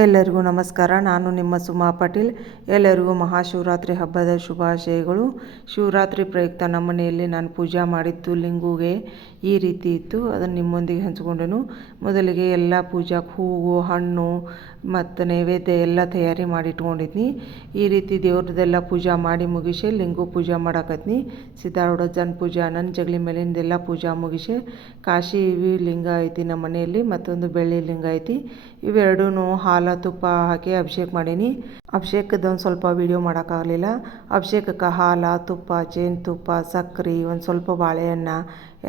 ಎಲ್ಲರಿಗೂ ನಮಸ್ಕಾರ. ನಾನು ನಿಮ್ಮ ಸುಮಾ ಪಾಟೀಲ್. ಎಲ್ಲರಿಗೂ ಮಹಾಶಿವರಾತ್ರಿ ಹಬ್ಬದ ಶುಭಾಶಯಗಳು. ಶಿವರಾತ್ರಿ ಪ್ರಯುಕ್ತ ನಮ್ಮ ಮನೆಯಲ್ಲಿ ನಾನು ಪೂಜೆ ಮಾಡಿದ್ದು ಲಿಂಗುಗೆ ಈ ರೀತಿ ಇತ್ತು. ಅದನ್ನು ನಿಮ್ಮೊಂದಿಗೆ ಹಂಚಿಕೊಂಡೆನು. ಮೊದಲಿಗೆ ಎಲ್ಲ ಪೂಜಾ ಹೂವು, ಹಣ್ಣು ಮತ್ತು ನೈವೇದ್ಯ ಎಲ್ಲ ತಯಾರಿ ಮಾಡಿ ಇಟ್ಕೊಂಡಿದ್ನಿ ಈ ರೀತಿ ದೇವ್ರದ್ದೆಲ್ಲ ಪೂಜಾ ಮಾಡಿ ಮುಗಿಸಿ ಲಿಂಗು ಪೂಜೆ ಮಾಡಾಕತ್ನಿ. ಜನ್ ಪೂಜಾ ನನ್ನ ಜಗಲಿ ಮೇಲಿಂದೆಲ್ಲ ಪೂಜೆ ಮುಗಿಸಿ ಕಾಶಿ ಲಿಂಗ ಐತಿ ನಮ್ಮ ಮನೆಯಲ್ಲಿ, ಮತ್ತೊಂದು ಬೆಳ್ಳಿ ಲಿಂಗ ಐತಿ. ಇವೆರಡೂ ಹಾಲು ತುಪ್ಪ ಹಾಕಿ ಅಭಿಷೇಕ ಮಾಡೀನಿ. ಅಭಿಷೇಕದ ಒಂದು ಸ್ವಲ್ಪ ವೀಡಿಯೋ ಮಾಡೋಕ್ಕಾಗಲಿಲ್ಲ. ಅಭಿಷೇಕಕ್ಕೆ ಹಾಲು, ತುಪ್ಪ ಜೇನುತುಪ್ಪ ಸಕ್ಕರೆ ಒಂದು ಸ್ವಲ್ಪ ಬಾಳೆಹಣ್ಣು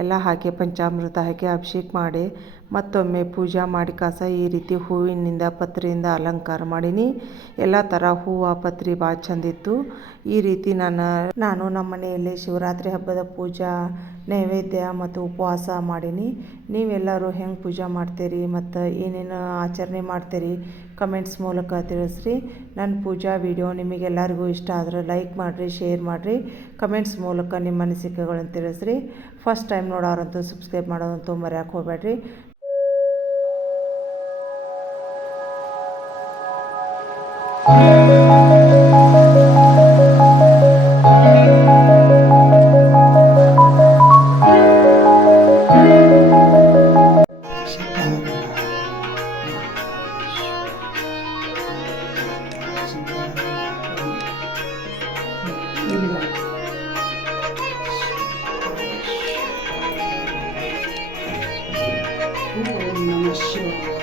ಎಲ್ಲ ಹಾಕಿ ಪಂಚಾಮೃತ ಹಾಕಿ ಅಭಿಷೇಕ ಮಾಡಿ ಮತ್ತೊಮ್ಮೆ ಪೂಜೆ ಮಾಡಿ ಕಾಸ ಈ ರೀತಿ ಹೂವಿನಿಂದ ಪತ್ರೆಯಿಂದ ಅಲಂಕಾರ ಮಾಡೀನಿ. ಎಲ್ಲ ಥರ ಹೂವು, ಪತ್ರಿ ಭಾಳ ಚಂದಿತ್ತು ಈ ರೀತಿ ನಾನು ನಾನು ನಮ್ಮ ಮನೆಯಲ್ಲಿ ಶಿವರಾತ್ರಿ ಹಬ್ಬದ ಪೂಜಾ, ನೈವೇದ್ಯ ಮತ್ತು ಉಪವಾಸ ಮಾಡೀನಿ. ನೀವೆಲ್ಲರೂ ಹೆಂಗೆ ಪೂಜೆ ಮಾಡ್ತೀರಿ ಮತ್ತು ಏನೇನು ಆಚರಣೆ ಮಾಡ್ತೀರಿ ಕಮೆಂಟ್ಸ್ ಮೂಲಕ ತಿಳಿಸ್ರಿ. ನನ್ನ ಪೂಜಾ ವಿಡಿಯೋ ನಿಮಗೆಲ್ಲರಿಗೂ ಇಷ್ಟ ಆದರೆ ಲೈಕ್ ಮಾಡಿರಿ, ಶೇರ್ ಮಾಡಿರಿ, ಕಮೆಂಟ್ಸ್ ಮೂಲಕ ನಿಮ್ಮ ಅನಿಸಿಕೆಗಳನ್ನು ತಿಳಿಸ್ರಿ. ಫಸ್ಟ್ ಟೈಮ್ ನೋಡೋರಂತೂ ಸಬ್ಸ್ಕ್ರೈಬ್ ಮಾಡೋದಂತೂ ಮರೆಯೋಕೆ ಹೋಗ್ಬೇಡ್ರಿ. 夢なんです。オうムナム。